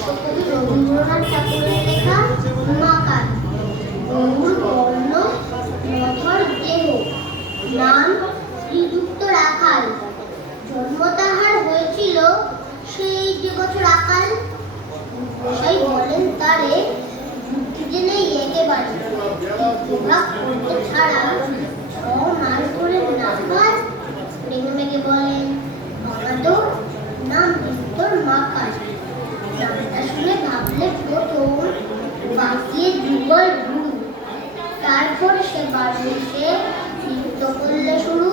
বিশ্বকবি রবীন্দ্রনাথ ঠাকুরের লেখা মাকাল। গরুর বর্ণ মধর দেহ, নাম শ্রীযুক্ত রাখাল। জন্ম তাহার হয়েছিল সেই যে বছর আকাল। মশাই বলেন তারে বুদ্ধি যে নেই একেবারে, প্রভাব করতে ছাড়া 6 মাস ধরে নাকাল। রেগে মেগে বলেন বাহাদুর, নাম তোর মাকাল। নামটা শুনে ভাবলে প্রথম বাঁকিয়ে যুগল ভ্রু, তারপর সে বাড়ি এসে নৃত্য করলে শুরু।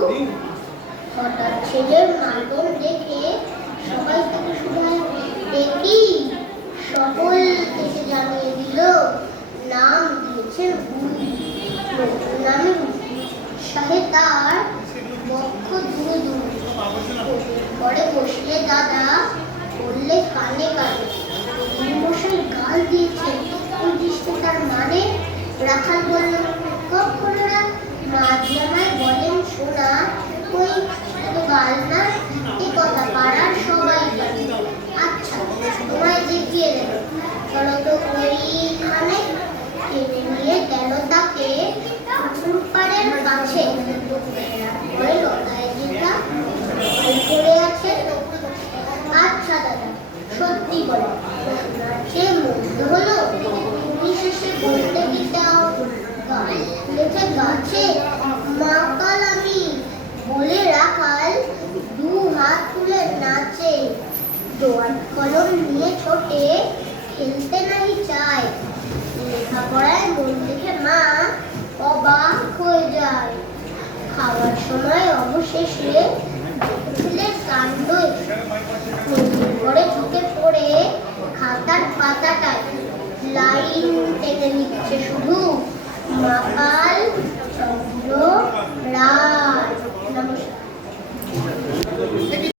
হঠাৎ ছেলের মাতম দেখে সবাই তাকে শুধায় দেখি, সকল এসে জানিয়ে দিল নাম দিয়েছে নামে শাহে তার বক্ষ দূরে দূরে। পরে বসলে দাদা বললে কানে কানে মশাই গাল দিয়েছে, বুঝিসতে তার মানে? রাখাল বলল কখনোরা মাঝি আমায় বলেন শোনা, ওই তো গাল না, এ কথা পাড়ার সবাই জানে। আচ্ছা তোমায় দেখিয়ে দেব, চলো তো ওইখানে। টেনে নিয়ে গেল তাকে পুকুর পাড়ের কাছে। ওই লতায় যেটা পড়ে আছে। আচ্ছা দাদা সত্যি বলো, নাচে মন্দ হলো? তুমি শেষে বলতে কি দাও গাল ফুলেছে গাছে? মাকাল আমি বলে রাখাল 2 হাত তুলে নাচে। জোয়ার কলম নিয়ে ছোটে খেলতে নাহি চায়। লেখাপড়ায় মন দেখে মা অবাক হয়ে যায়। খাওয়ার সময় অবশেষে ছেলের কাণ্ড করে চোখে পড়ে খাতার পাতাটায় লাইন টেনে নিচ্ছে শুধু মাকা